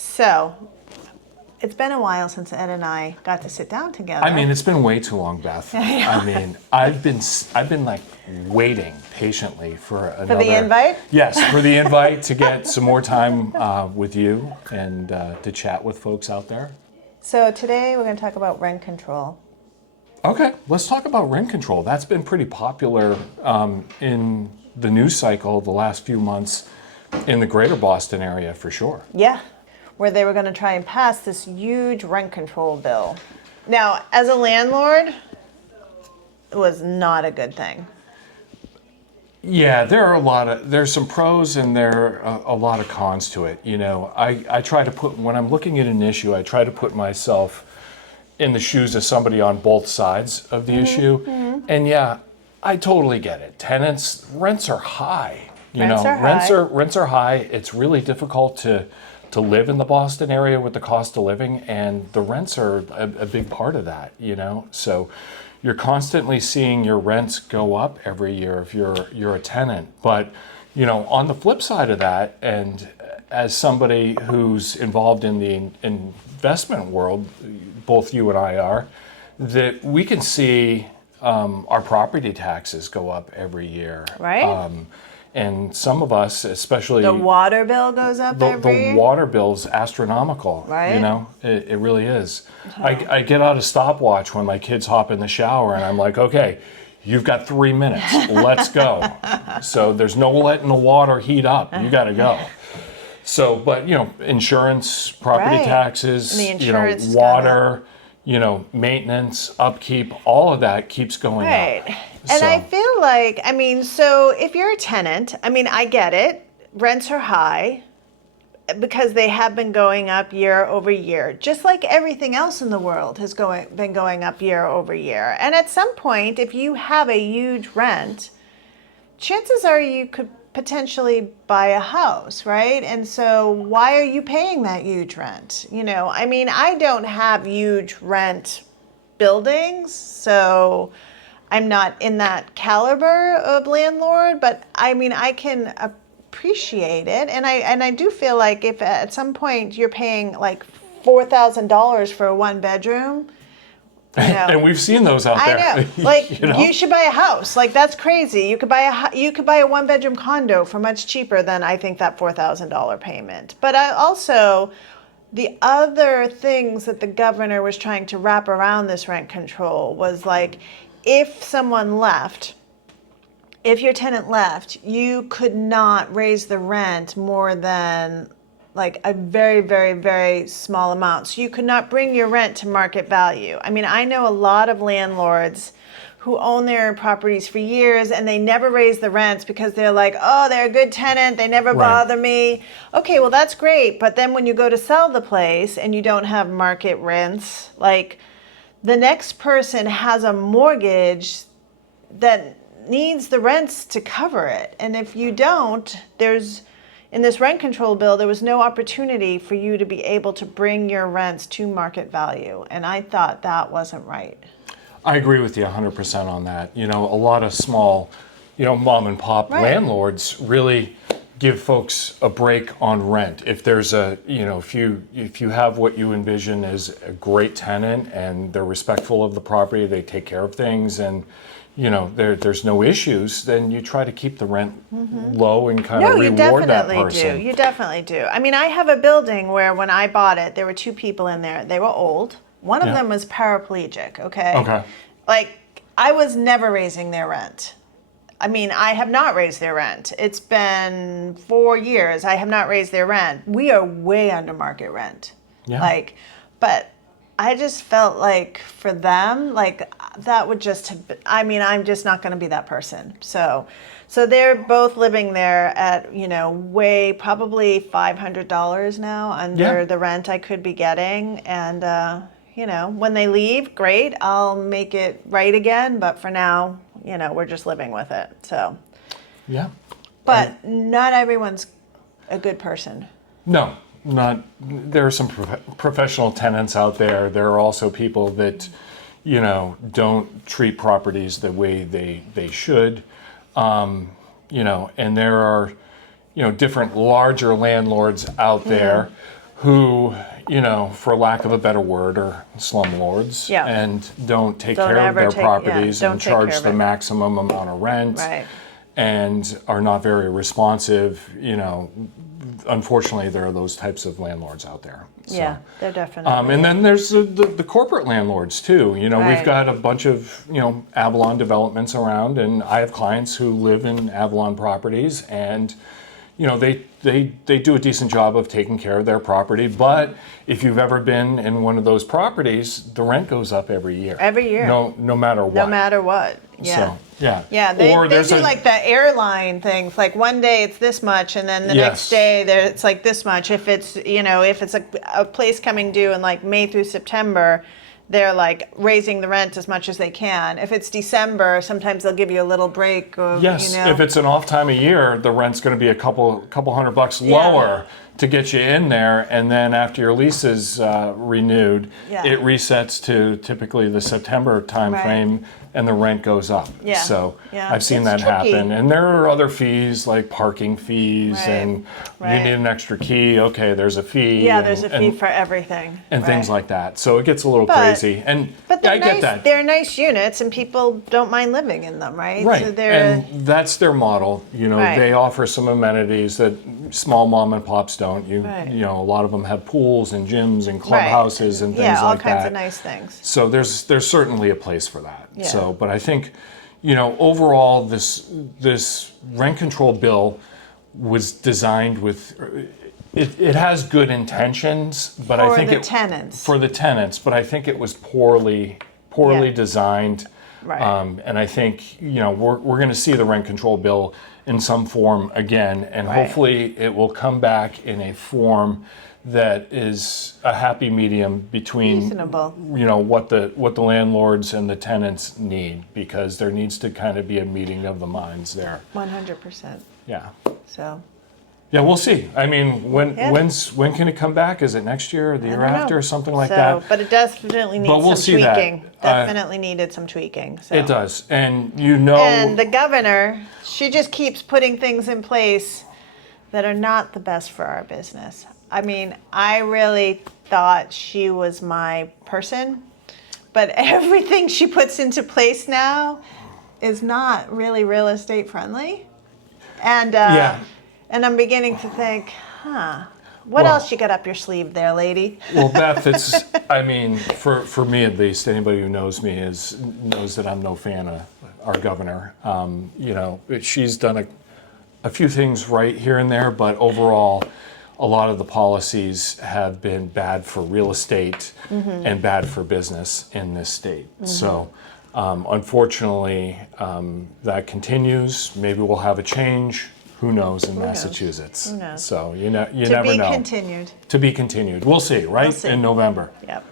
So, it's been a while since Ed and I got to sit down together. I mean, it's been way too long, Beth. I mean, I've been like waiting patiently for another. For the invite? Yes, for the invite to get some more time with you and to chat with folks out there. So today we're going to talk about rent control. Okay, let's talk about rent control. That's been pretty popular in the news cycle the last few months in the greater Boston area for sure. Yeah, where they were going to try and pass this huge rent control bill. Now, as a landlord, it was not a good thing. Yeah, there's some pros and there are a lot of cons to it. You know, I try to when I'm looking at an issue, I try to put myself in the shoes of somebody on both sides of the issue. Mm-hmm. And yeah, I totally get it. Rents are high. Rents are high. It's really difficult to live in the Boston area with the cost of living, and the rents are a big part of that, you know? So you're constantly seeing your rents go up every year if you're a tenant. But, you know, on the flip side of that, and as somebody who's involved in the investment world, both you and I are, that we can see our property taxes go up every year. Right. And some of us, especially... The water bill goes up every year? The water bill's astronomical, right? You know? It really is. I get out a stopwatch when my kids hop in the shower and I'm like, okay, you've got 3 minutes, let's go. So there's no letting the water heat up, you gotta go. So, but, you know, insurance, property taxes, water, maintenance, upkeep, all of that keeps going up. And I feel like, so if you're a tenant, I get it. Rents are high because they have been going up year over year, just like everything else in the world has been going up year over year. And at some point, if you have a huge rent, chances are you could potentially buy a house, right? And so why are you paying that huge rent? I don't have huge rent buildings, so I'm not in that caliber of landlord, but I can appreciate it. And I do feel like if at some point you're paying like $4,000 for a one bedroom, and we've seen those out there. I know. Like, you should buy a house. Like, that's crazy. You could buy a one bedroom condo for much cheaper than I think that $4,000 payment. But the other things that the governor was trying to wrap around this rent control was like, if your tenant left, you could not raise the rent more than like a very, very, very small amount. So you could not bring your rent to market value. I know a lot of landlords who own their properties for years and they never raise the rents because they're like, oh, they're a good tenant, they never bother me. Okay, well, that's great. But then when you go to sell the place and you don't have market rents, like, the next person has a mortgage that needs the rents to cover it. And if you don't, in this rent control bill, there was no opportunity for you to be able to bring your rents to market value. And I thought that wasn't right. I agree with you 100% on that. A lot of small, mom and pop landlords really give folks a break on rent. If there's if you have what you envision as a great tenant and they're respectful of the property, they take care of things, and there's no issues, then you try to keep the rent low and kind of reward that person. You definitely do. I have a building where when I bought it, there were two people in there. They were old. One of them was paraplegic. Okay. Like, I was never raising their rent. I have not raised their rent. It's been 4 years. I have not raised their rent. We are way under market rent. Yeah. But I just felt like for them, like, that would just have been, I'm just not going to be that person. So they're both living there at, way probably $500 now under the rent I could be getting. And, when they leave, great, I'll make it right again. But for now, we're just living with it. So, yeah. But not everyone's a good person. No, not. There are some professional tenants out there. There are also people that, don't treat properties the way they should. And there are, different larger landlords out there who, for lack of a better word, are slumlords Yeah. and don't take Don't care of ever their take- yeah, properties don't and take care charge of the it. maximum amount of rent Right. and are not very responsive. Unfortunately, there are those types of landlords out there. So. Yeah, they're definitely. And then there's the corporate landlords too. We've Right. got a bunch of Avalon developments around, and I have clients who live in Avalon properties, and they do a decent job of taking care of their property. But if you've ever been in one of those properties, the rent goes up every year. Every year. No matter what. No matter what. Yeah. So, yeah. Yeah, they Or do there's like the airline things. Like one day it's this much, and then the Yes. next day it's like this much. If it's if it's a place coming due in like May through September, they're like raising the rent as much as they can. If it's December, sometimes they'll give you a little break. Of, Yes, if it's an off time of year, the rent's going to be a couple $100 Yeah. lower to get you in there, and then after your lease is renewed, Yeah. it resets to typically the September time Right. frame, and the rent goes up. Yeah. So Yeah. I've seen It's that tricky. happen, and there are other fees like parking fees, Right. and Right. you need an extra key. Okay, there's a fee. yeah, and, there's a fee for everything. and things Right. like that. So it gets a little But- crazy, and But they're I get nice. that. They're nice units, and people don't mind living in them, right? Right, So they're and that's their model. Right. They offer some amenities that small mom and pops don't. Right. A lot of them have pools and gyms and clubhouses and things yeah, all like kinds that. of nice things. So there's certainly a place for that. Yeah. So, but I think, overall, this rent control bill was designed with. It has good intentions, but I For think the tenants. for the tenants, but I think it was poorly Yeah. designed. Right. And I think we're going to see the rent control bill in some form again, and Right. hopefully it will come back in a form that is a happy medium between Reasonable. what the landlords and the tenants need, because there needs to kind of be a meeting of the minds there. 100%. Yeah. So Yeah, we'll see. I mean, when Yeah. when can it come back? Is it next year or the year I don't know. after or something like so, that? But it definitely needs But we'll some see that. tweaking. Definitely needed some tweaking. So. It does. And And the governor, she just keeps putting things in place that are not the best for our business. I mean, I really thought she was my person, but everything she puts into place now is not really real estate friendly. And Yeah. and I'm beginning to think, what Well- else you got up your sleeve there, lady? Well, Beth, I mean, for me at least, anybody who knows me knows that I'm no fan of our governor. She's done a few things right here and there, but overall, a lot of the policies have been bad for real estate and bad for business in this state. So, unfortunately, that continues. Maybe we'll have a change. Who knows in Massachusetts? Who knows? So you To never be know. continued. To be continued. We'll see, right? We'll see. In November. Yep.